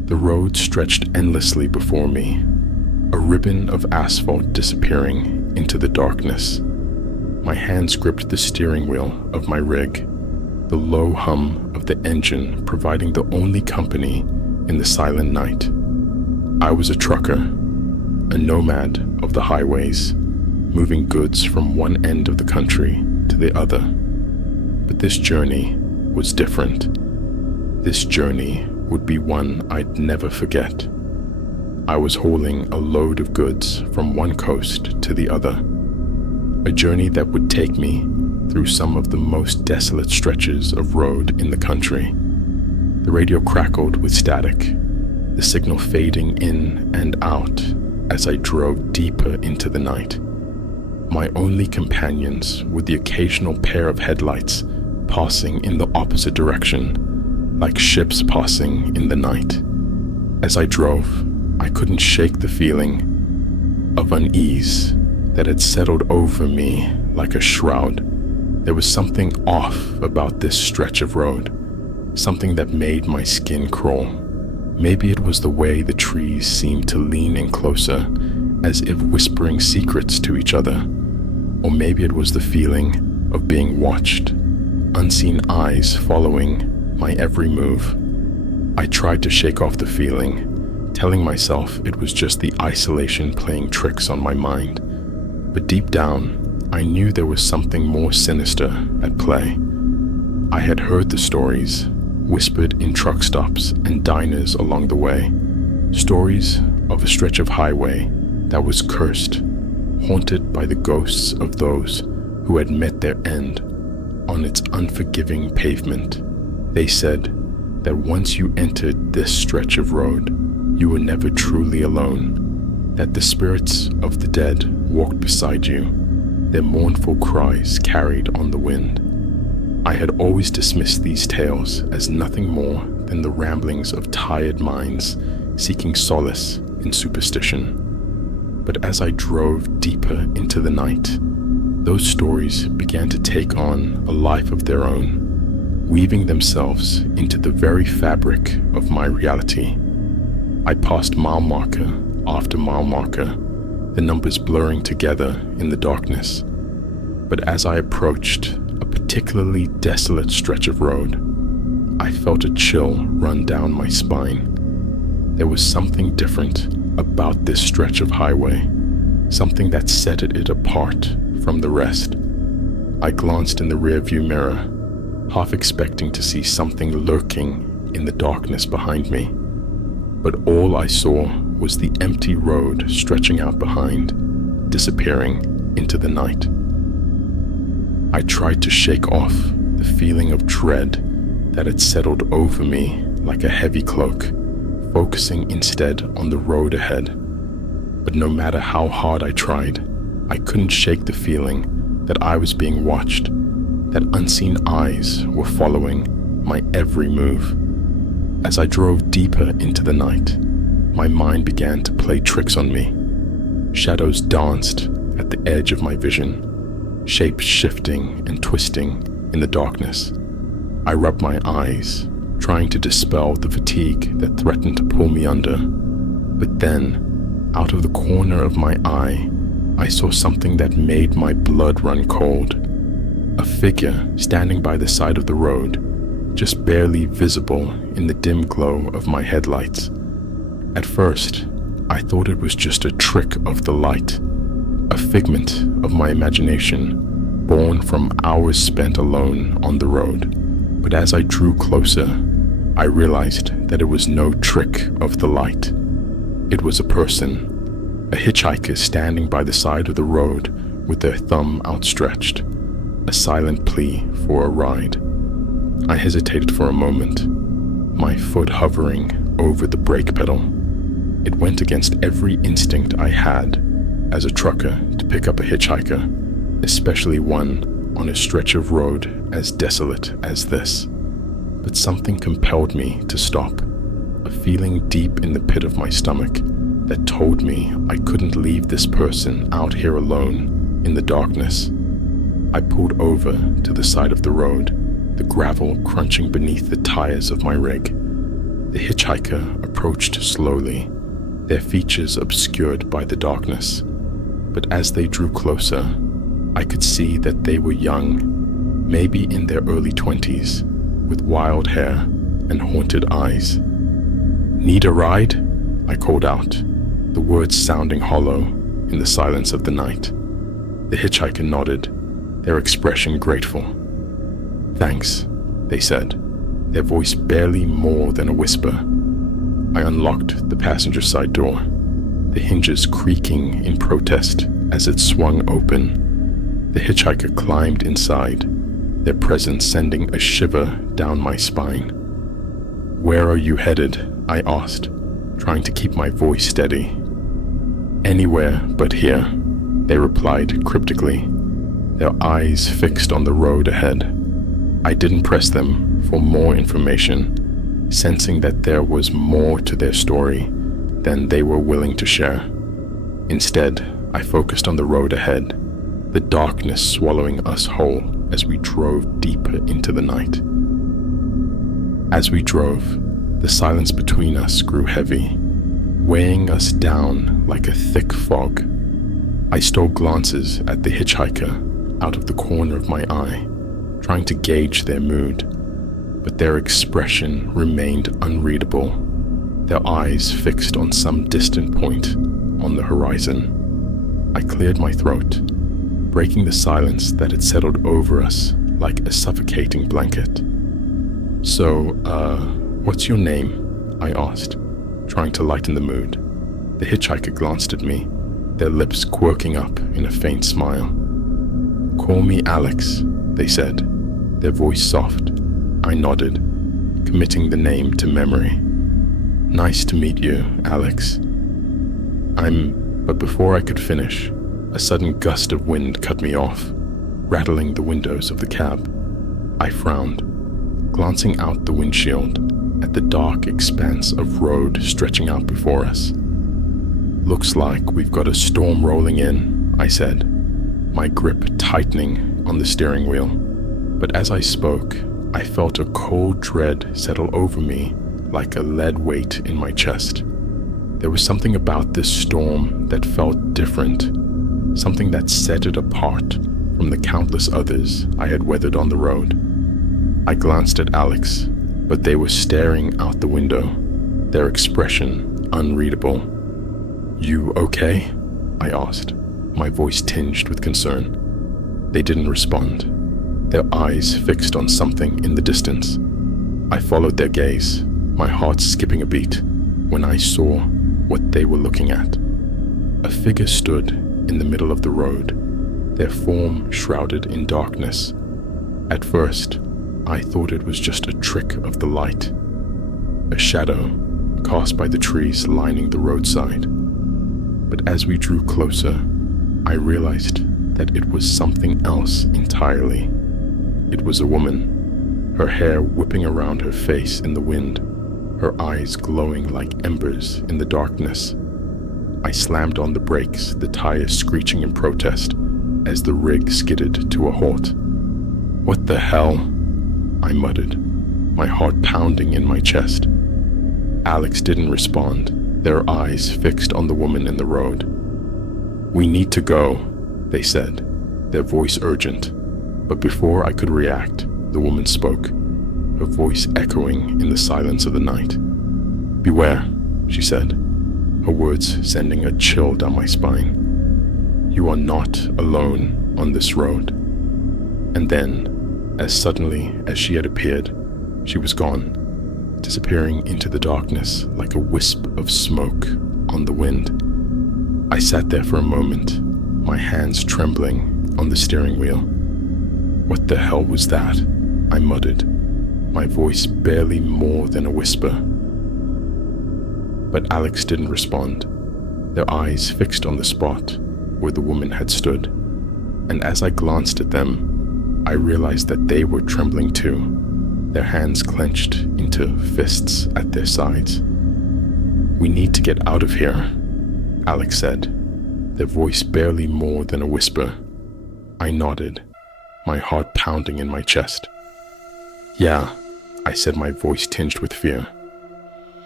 The road stretched endlessly before me, a ribbon of asphalt disappearing into the darkness. My hands gripped the steering wheel of my rig, the low hum of the engine providing the only company in the silent night. I was a trucker, a nomad of the highways, moving goods from one end of the country to the other. But this journey was different. This journey would be one I'd never forget. I was hauling a load of goods from one coast to the other, a journey that would take me through some of the most desolate stretches of road in the country. The radio crackled with static, the signal fading in and out as I drove deeper into the night. My only companions were the occasional pair of headlights passing in the opposite direction, like ships passing in the night. As I drove, I couldn't shake the feeling of unease that had settled over me like a shroud. There was something off about this stretch of road, something that made my skin crawl. Maybe it was the way the trees seemed to lean in closer, as if whispering secrets to each other. Or maybe it was the feeling of being watched, unseen eyes following my every move. I tried to shake off the feeling, telling myself it was just the isolation playing tricks on my mind. But deep down, I knew there was something more sinister at play. I had heard the stories, whispered in truck stops and diners along the way. Stories of a stretch of highway that was cursed, haunted by the ghosts of those who had met their end on its unforgiving pavement. They said that once you entered this stretch of road, you were never truly alone, that the spirits of the dead walked beside you, their mournful cries carried on the wind. I had always dismissed these tales as nothing more than the ramblings of tired minds seeking solace in superstition. But as I drove deeper into the night, those stories began to take on a life of their own, weaving themselves into the very fabric of my reality. I passed mile marker after mile marker, the numbers blurring together in the darkness. But as I approached a particularly desolate stretch of road, I felt a chill run down my spine. There was something different about this stretch of highway, something that set it apart from the rest. I glanced in the rearview mirror, half expecting to see something lurking in the darkness behind me. But all I saw was the empty road stretching out behind, disappearing into the night. I tried to shake off the feeling of dread that had settled over me like a heavy cloak, focusing instead on the road ahead. But no matter how hard I tried, I couldn't shake the feeling that I was being watched, that unseen eyes were following my every move. As I drove deeper into the night, my mind began to play tricks on me. Shadows danced at the edge of my vision, shapes shifting and twisting in the darkness. I rubbed my eyes, trying to dispel the fatigue that threatened to pull me under. But then, out of the corner of my eye, I saw something that made my blood run cold. A figure standing by the side of the road, just barely visible in the dim glow of my headlights. At first, I thought it was just a trick of the light, a figment of my imagination, born from hours spent alone on the road. But as I drew closer, I realized that it was no trick of the light. It was a person, a hitchhiker standing by the side of the road with their thumb outstretched, a silent plea for a ride. I hesitated for a moment, my foot hovering over the brake pedal. It went against every instinct I had as a trucker to pick up a hitchhiker, especially one on a stretch of road as desolate as this. But something compelled me to stop, a feeling deep in the pit of my stomach that told me I couldn't leave this person out here alone in the darkness. I pulled over to the side of the road, the gravel crunching beneath the tires of my rig. The hitchhiker approached slowly, their features obscured by the darkness. But as they drew closer, I could see that they were young, maybe in their early 20s, with wild hair and haunted eyes. "Need a ride?" I called out, the words sounding hollow in the silence of the night. The hitchhiker nodded, their expression grateful. "Thanks," they said, their voice barely more than a whisper. I unlocked the passenger side door, the hinges creaking in protest as it swung open. The hitchhiker climbed inside, their presence sending a shiver down my spine. "Where are you headed?" I asked, trying to keep my voice steady. "Anywhere but here," they replied cryptically, their eyes fixed on the road ahead. I didn't press them for more information, sensing that there was more to their story than they were willing to share. Instead, I focused on the road ahead, the darkness swallowing us whole as we drove deeper into the night. As we drove, the silence between us grew heavy, weighing us down like a thick fog. I stole glances at the hitchhiker out of the corner of my eye, trying to gauge their mood, but their expression remained unreadable, their eyes fixed on some distant point on the horizon. I cleared my throat, breaking the silence that had settled over us like a suffocating blanket. "So, what's your name?" I asked, trying to lighten the mood. The hitchhiker glanced at me, their lips quirking up in a faint smile. "Call me Alex," they said, their voice soft. I nodded, committing the name to memory. "Nice to meet you, Alex." But before I could finish, a sudden gust of wind cut me off, rattling the windows of the cab. I frowned, glancing out the windshield at the dark expanse of road stretching out before us. "Looks like we've got a storm rolling in," I said, my grip tightening on the steering wheel. But as I spoke, I felt a cold dread settle over me like a lead weight in my chest. There was something about this storm that felt different, something that set it apart from the countless others I had weathered on the road. I glanced at Alex, but they were staring out the window, their expression unreadable. "You okay?" I asked, my voice tinged with concern. They didn't respond, their eyes fixed on something in the distance. I followed their gaze, my heart skipping a beat, when I saw what they were looking at. A figure stood in the middle of the road, their form shrouded in darkness. At first, I thought it was just a trick of the light, a shadow cast by the trees lining the roadside. But as we drew closer, I realized that it was something else entirely. It was a woman, her hair whipping around her face in the wind, her eyes glowing like embers in the darkness. I slammed on the brakes, the tires screeching in protest as the rig skidded to a halt. "What the hell?" I muttered, my heart pounding in my chest. Alex didn't respond, their eyes fixed on the woman in the road. "We need to go," they said, their voice urgent. But before I could react, the woman spoke, her voice echoing in the silence of the night. "Beware," she said, her words sending a chill down my spine. "You are not alone on this road." And then, as suddenly as she had appeared, she was gone, disappearing into the darkness like a wisp of smoke on the wind. I sat there for a moment, my hands trembling on the steering wheel. "What the hell was that?" I muttered, my voice barely more than a whisper. But Alex didn't respond, their eyes fixed on the spot where the woman had stood. And as I glanced at them, I realized that they were trembling too, their hands clenched into fists at their sides. "We need to get out of here," Alex said, their voice barely more than a whisper. I nodded, my heart pounding in my chest. "Yeah," I said, my voice tinged with fear.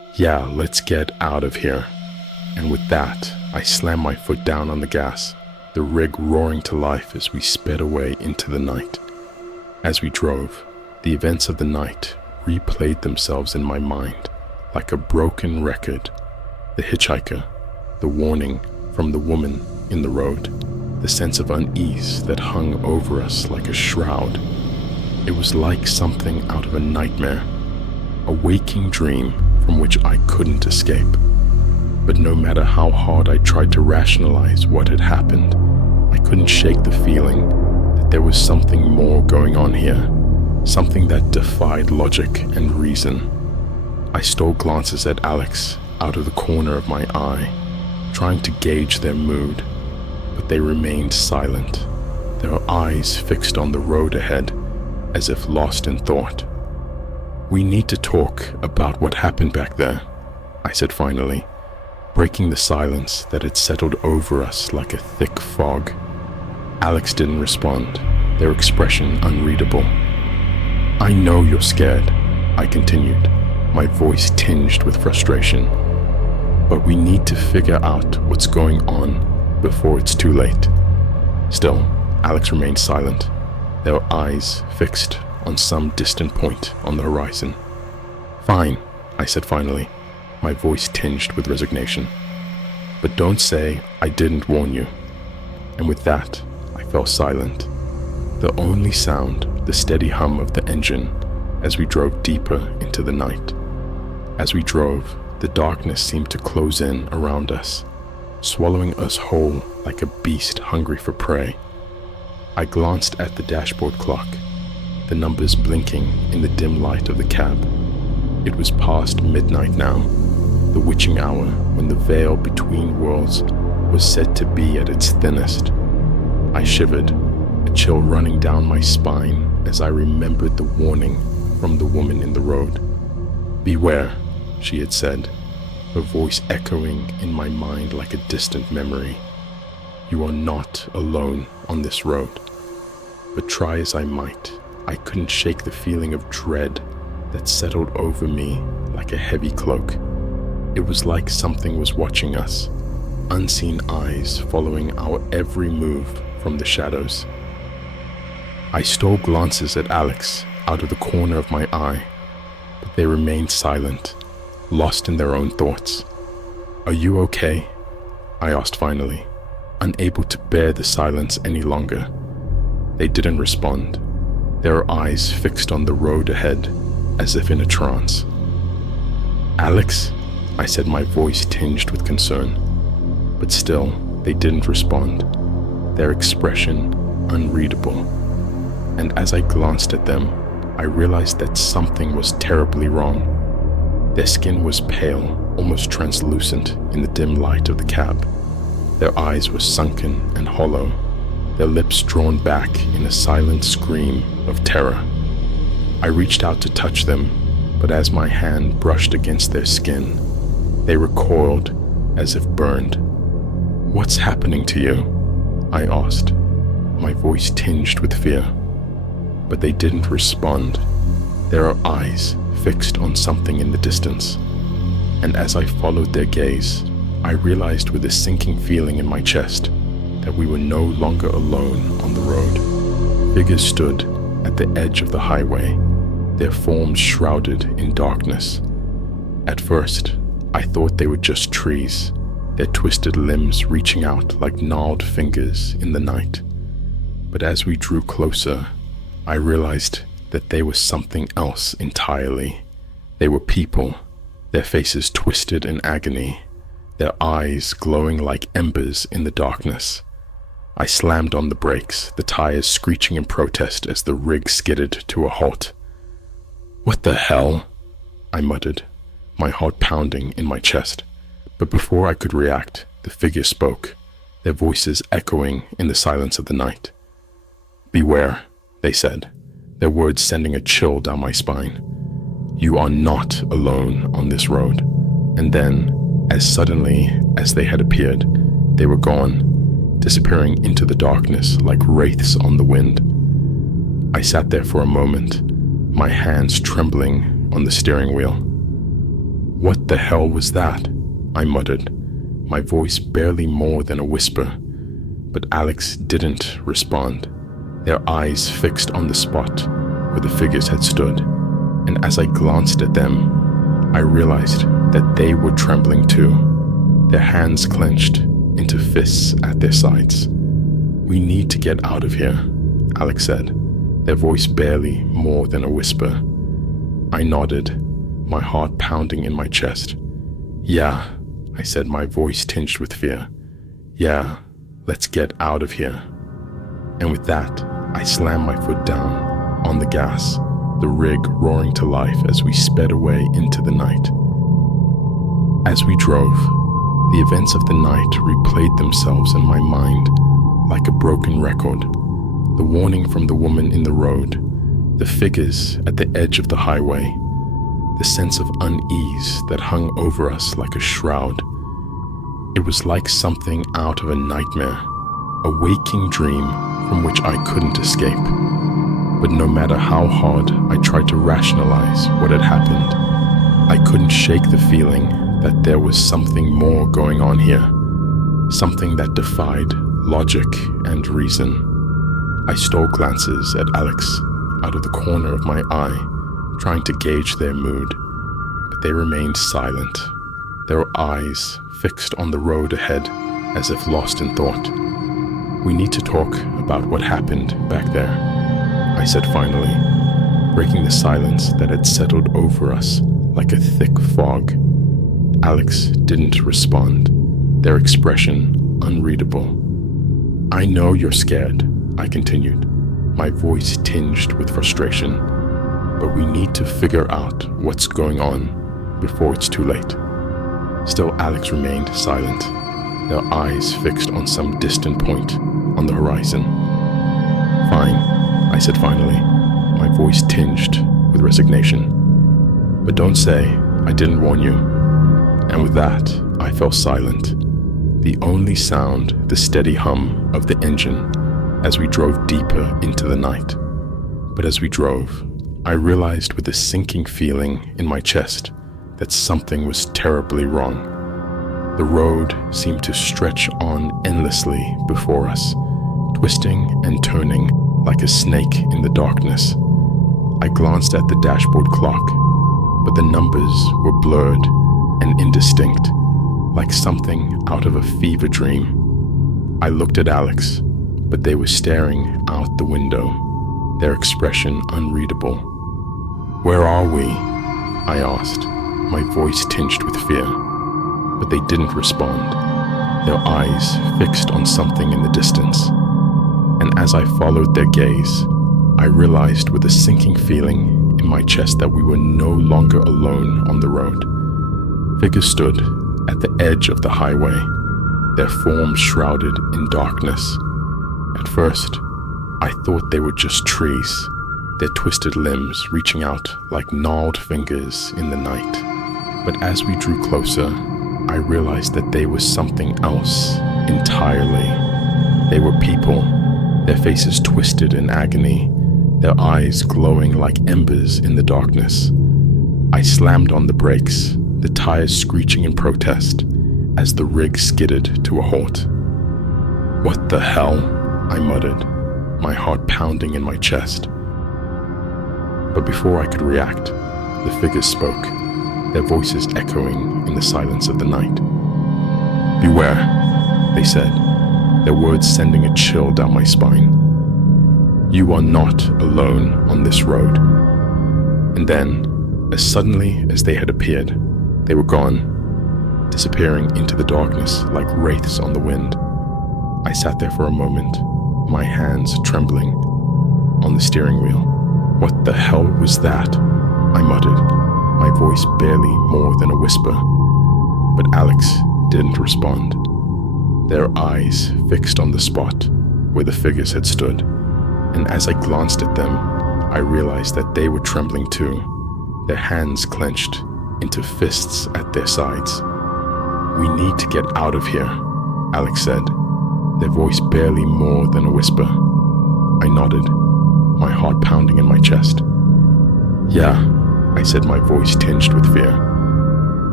Yeah, let's get out of here. And with that, I slammed my foot down on the gas, the rig roaring to life as we sped away into the night. As we drove, the events of the night replayed themselves in my mind like a broken record. The hitchhiker, the warning from the woman in the road, the sense of unease that hung over us like a shroud. It was like something out of a nightmare, a waking dream from which I couldn't escape. But no matter how hard I tried to rationalize what had happened, I couldn't shake the feeling that there was something more going on here, something that defied logic and reason. I stole glances at Alex out of the corner of my eye, trying to gauge their mood, but they remained silent, their eyes fixed on the road ahead, as if lost in thought. "We need to talk about what happened back there," I said finally, breaking the silence that had settled over us like a thick fog. Alex didn't respond, their expression unreadable. "I know you're scared," I continued, my voice tinged with frustration. "But we need to figure out what's going on before it's too late." Still, Alex remained silent, their eyes fixed on some distant point on the horizon. "Fine," I said finally, my voice tinged with resignation. "But don't say I didn't warn you." And with that, I fell silent. The only sound, the steady hum of the engine as we drove deeper into the night. As we drove, the darkness seemed to close in around us, swallowing us whole like a beast hungry for prey. I glanced at the dashboard clock, the numbers blinking in the dim light of the cab. It was past midnight now, the witching hour when the veil between worlds was said to be at its thinnest. I shivered, a chill running down my spine as I remembered the warning from the woman in the road. "Beware," she had said, her voice echoing in my mind like a distant memory. "You are not alone on this road." But try as I might, I couldn't shake the feeling of dread that settled over me like a heavy cloak. It was like something was watching us, unseen eyes following our every move from the shadows. I stole glances at Alex out of the corner of my eye, but they remained silent, lost in their own thoughts. "Are you okay?" I asked finally, unable to bear the silence any longer. They didn't respond, their eyes fixed on the road ahead, as if in a trance. "Alex?" I said, my voice tinged with concern. But still, they didn't respond, their expression unreadable. And as I glanced at them, I realized that something was terribly wrong. Their skin was pale, almost translucent in the dim light of the cab. Their eyes were sunken and hollow, their lips drawn back in a silent scream of terror. I reached out to touch them, but as my hand brushed against their skin, they recoiled as if burned. "What's happening to you?" I asked, my voice tinged with fear. But they didn't respond, their eyes fixed on something in the distance. And as I followed their gaze, I realized with a sinking feeling in my chest that we were no longer alone on the road. Figures stood at the edge of the highway, their forms shrouded in darkness. At first, I thought they were just trees, their twisted limbs reaching out like gnarled fingers in the night. But as we drew closer, I realized that they were something else entirely. They were people, their faces twisted in agony, their eyes glowing like embers in the darkness. I slammed on the brakes, the tires screeching in protest as the rig skidded to a halt. "What the hell?" I muttered, my heart pounding in my chest. But before I could react, the figure spoke, their voices echoing in the silence of the night. "Beware," they said, their words sending a chill down my spine. "You are not alone on this road." And then, as suddenly as they had appeared, they were gone, disappearing into the darkness like wraiths on the wind. I sat there for a moment, my hands trembling on the steering wheel. "What the hell was that?" I muttered, my voice barely more than a whisper. But Alex didn't respond, their eyes fixed on the spot where the figures had stood. And as I glanced at them, I realized that they were trembling too, their hands clenched into fists at their sides. "We need to get out of here," Alex said, their voice barely more than a whisper. I nodded, my heart pounding in my chest. "Yeah," I said, my voice tinged with fear. "Yeah, let's get out of here." And with that, I slammed my foot down on the gas, the rig roaring to life as we sped away into the night. As we drove, the events of the night replayed themselves in my mind like a broken record. The warning from the woman in the road, the figures at the edge of the highway, the sense of unease that hung over us like a shroud. It was like something out of a nightmare, a waking dream from which I couldn't escape. But no matter how hard I tried to rationalize what had happened, I couldn't shake the feeling that there was something more going on here, something that defied logic and reason. I stole glances at Alex out of the corner of my eye, trying to gauge their mood, but they remained silent, their eyes fixed on the road ahead as if lost in thought. "We need to talk about what happened back there," I said finally, breaking the silence that had settled over us like a thick fog. Alex didn't respond, their expression unreadable. "I know you're scared," I continued, my voice tinged with frustration, "but we need to figure out what's going on before it's too late." Still, Alex remained silent, their eyes fixed on some distant point on the horizon. "Fine," I said finally, my voice tinged with resignation. "But don't say I didn't warn you." And with that, I fell silent, the only sound the steady hum of the engine as we drove deeper into the night. But as we drove, I realized with a sinking feeling in my chest that something was terribly wrong. The road seemed to stretch on endlessly before us, twisting and turning like a snake in the darkness. I glanced at the dashboard clock, but the numbers were blurred and indistinct, like something out of a fever dream. I looked at Alex, but they were staring out the window, their expression unreadable. "Where are we?" I asked, my voice tinged with fear. But they didn't respond, their eyes fixed on something in the distance. And as I followed their gaze, I realized with a sinking feeling in my chest that we were no longer alone on the road. Figures stood at the edge of the highway, their forms shrouded in darkness. At first, I thought they were just trees, their twisted limbs reaching out like gnarled fingers in the night. But as we drew closer, I realized that they were something else entirely. They were people, their faces twisted in agony, their eyes glowing like embers in the darkness. I slammed on the brakes, the tires screeching in protest as the rig skidded to a halt. "What the hell?" I muttered, my heart pounding in my chest. But before I could react, the figures spoke, their voices echoing in the silence of the night. "Beware," they said, their words sending a chill down my spine. "You are not alone on this road." And then, as suddenly as they had appeared, they were gone, disappearing into the darkness like wraiths on the wind. I sat there for a moment, my hands trembling on the steering wheel. "What the hell was that?" I muttered, my voice barely more than a whisper. But Alex didn't respond, their eyes fixed on the spot where the figures had stood. And as I glanced at them, I realized that they were trembling too, their hands clenched into fists at their sides. "We need to get out of here," Alex said, their voice barely more than a whisper. I nodded, my heart pounding in my chest. "Yeah," I said, my voice tinged with fear.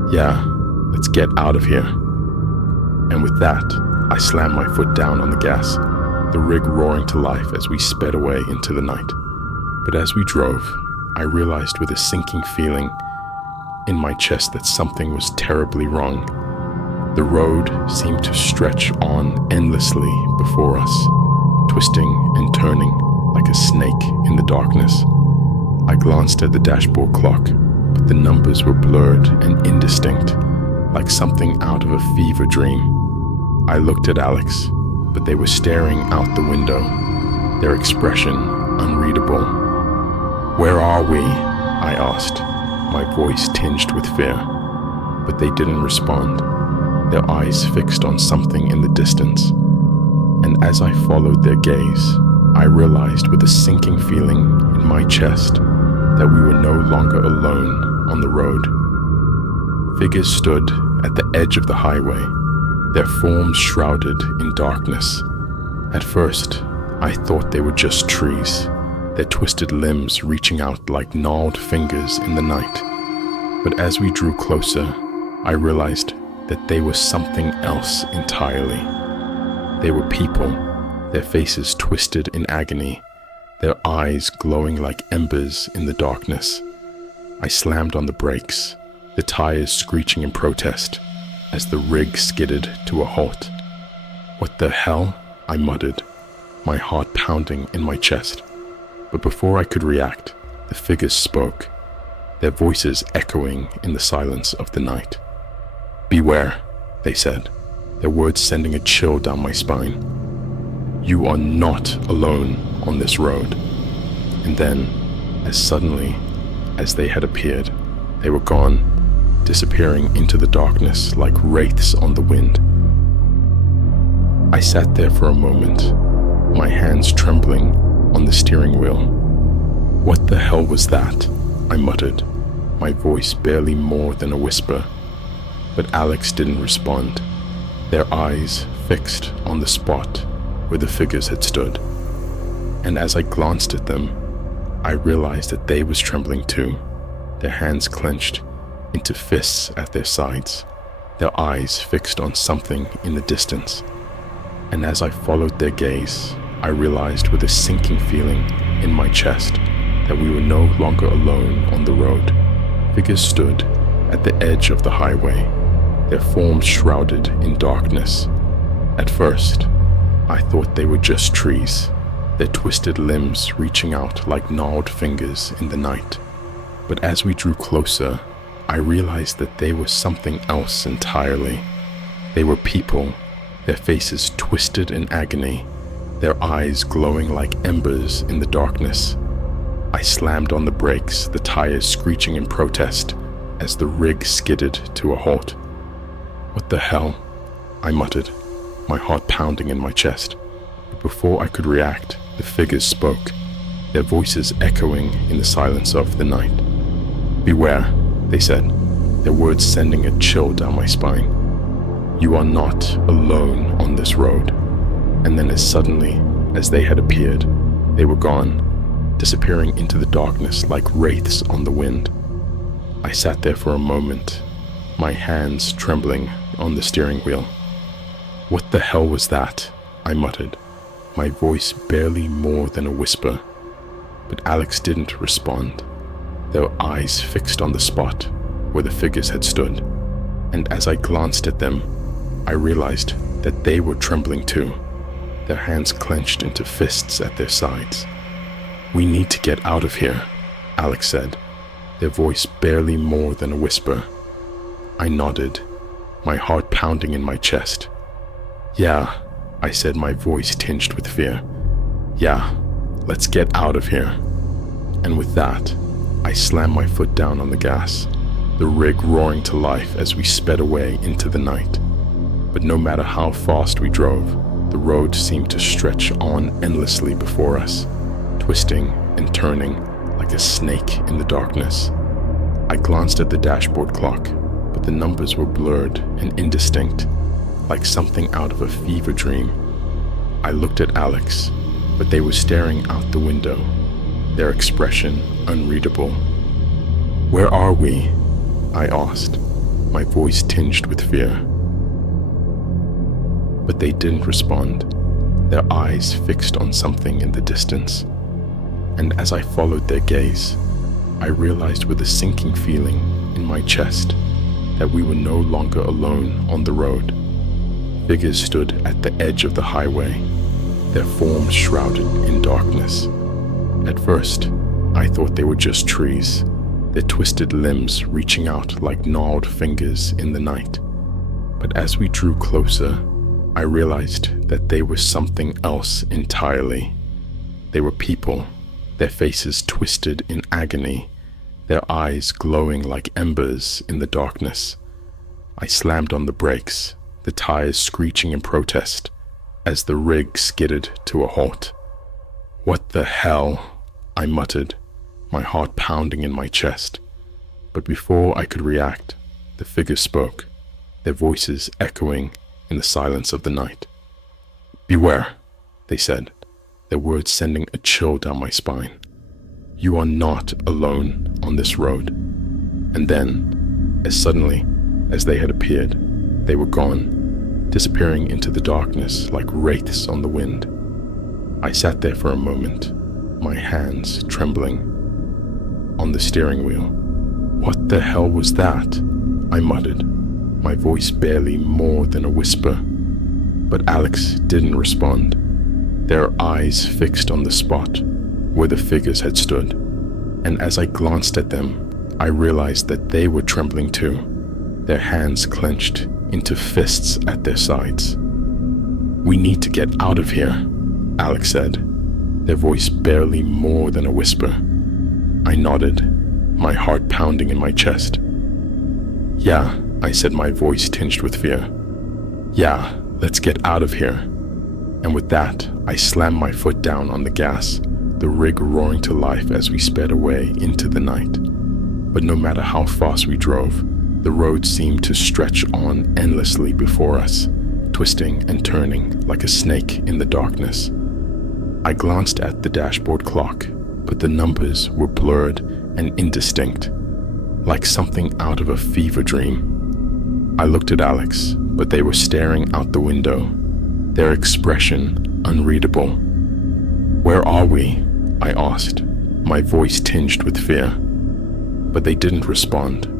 Yeah, let's get out of here. And with that, I slammed my foot down on the gas, the rig roaring to life as we sped away into the night. But as we drove, I realized with a sinking feeling in my chest that something was terribly wrong. The road seemed to stretch on endlessly before us, twisting and turning like a snake in the darkness. I glanced at the dashboard clock, but the numbers were blurred and indistinct, like something out of a fever dream. I looked at Alex, but they were staring out the window, their expression unreadable. "Where are we?" I asked, my voice tinged with fear. But they didn't respond, their eyes fixed on something in the distance. And as I followed their gaze, I realized with a sinking feeling in my chest that we were no longer alone on the road. Figures stood at the edge of the highway, their forms shrouded in darkness. At first, I thought they were just trees, their twisted limbs reaching out like gnarled fingers in the night. But as we drew closer, I realized that they were something else entirely. They were people, their faces twisted in agony, their eyes glowing like embers in the darkness. I slammed on the brakes, the tires screeching in protest as the rig skidded to a halt. "What the hell?" I muttered, my heart pounding in my chest. But before I could react, the figures spoke, their voices echoing in the silence of the night. "Beware," they said, their words sending a chill down my spine. "You are not alone on this road." And then, as suddenly as they had appeared, they were gone, disappearing into the darkness like wraiths on the wind. I sat there for a moment, my hands trembling on the steering wheel. "What the hell was that?" I muttered, my voice barely more than a whisper. But Alex didn't respond, their eyes fixed on the spot where the figures had stood. And as I glanced at them, I realized that they was trembling too, their hands clenched into fists at their sides, their eyes fixed on something in the distance. And as I followed their gaze, I realized with a sinking feeling in my chest that we were no longer alone on the road. Figures stood at the edge of the highway, their forms shrouded in darkness. At first, I thought they were just trees, their twisted limbs reaching out like gnarled fingers in the night. But as we drew closer, I realized that they were something else entirely. They were people, their faces twisted in agony, their eyes glowing like embers in the darkness. I slammed on the brakes, the tires screeching in protest as the rig skidded to a halt. "What the hell?" I muttered, my heart pounding in my chest. But before I could react, the figures spoke, their voices echoing in the silence of the night. "Beware," they said, their words sending a chill down my spine. "You are not alone on this road." And then as suddenly as they had appeared, they were gone, disappearing into the darkness like wraiths on the wind. I sat there for a moment, my hands trembling on the steering wheel. "What the hell was that?" I muttered, my voice barely more than a whisper. But Alex didn't respond, their eyes fixed on the spot where the figures had stood. And as I glanced at them, I realized that they were trembling too, their hands clenched into fists at their sides. "We need to get out of here," Alex said, their voice barely more than a whisper. I nodded, my heart pounding in my chest. "Yeah," I said, my voice tinged with fear. "Yeah, let's get out of here." And with that, I slammed my foot down on the gas, the rig roaring to life as we sped away into the night. But no matter how fast we drove, the road seemed to stretch on endlessly before us, twisting and turning like a snake in the darkness. I glanced at the dashboard clock, but the numbers were blurred and indistinct, like something out of a fever dream. I looked at Alex, but they were staring out the window, their expression unreadable. "Where are we?" I asked, my voice tinged with fear. But they didn't respond, their eyes fixed on something in the distance. And as I followed their gaze, I realized with a sinking feeling in my chest that we were no longer alone on the road. Figures stood at the edge of the highway, their forms shrouded in darkness. At first, I thought they were just trees, their twisted limbs reaching out like gnarled fingers in the night. But as we drew closer, I realized that they were something else entirely. They were people, their faces twisted in agony, their eyes glowing like embers in the darkness. I slammed on the brakes, the tires screeching in protest, as the rig skidded to a halt. "What the hell?" I muttered, my heart pounding in my chest. But before I could react, the figures spoke, their voices echoing in the silence of the night. "Beware," they said, their words sending a chill down my spine. "You are not alone on this road." And then, as suddenly as they had appeared, they were gone, disappearing into the darkness like wraiths on the wind. I sat there for a moment, my hands trembling on the steering wheel. "What the hell was that?" I muttered, my voice barely more than a whisper. But Alex didn't respond, their eyes fixed on the spot where the figures had stood. And as I glanced at them, I realized that they were trembling too, their hands clenched into fists at their sides. "We need to get out of here," Alex said, their voice barely more than a whisper. I nodded, my heart pounding in my chest. "Yeah," I said, my voice tinged with fear. "Yeah, let's get out of here." And with that, I slammed my foot down on the gas, the rig roaring to life as we sped away into the night. But no matter how fast we drove, the road seemed to stretch on endlessly before us, twisting and turning like a snake in the darkness. I glanced at the dashboard clock, but the numbers were blurred and indistinct, like something out of a fever dream. I looked at Alex, but they were staring out the window, their expression unreadable. "Where are we?" I asked, my voice tinged with fear. But they didn't respond,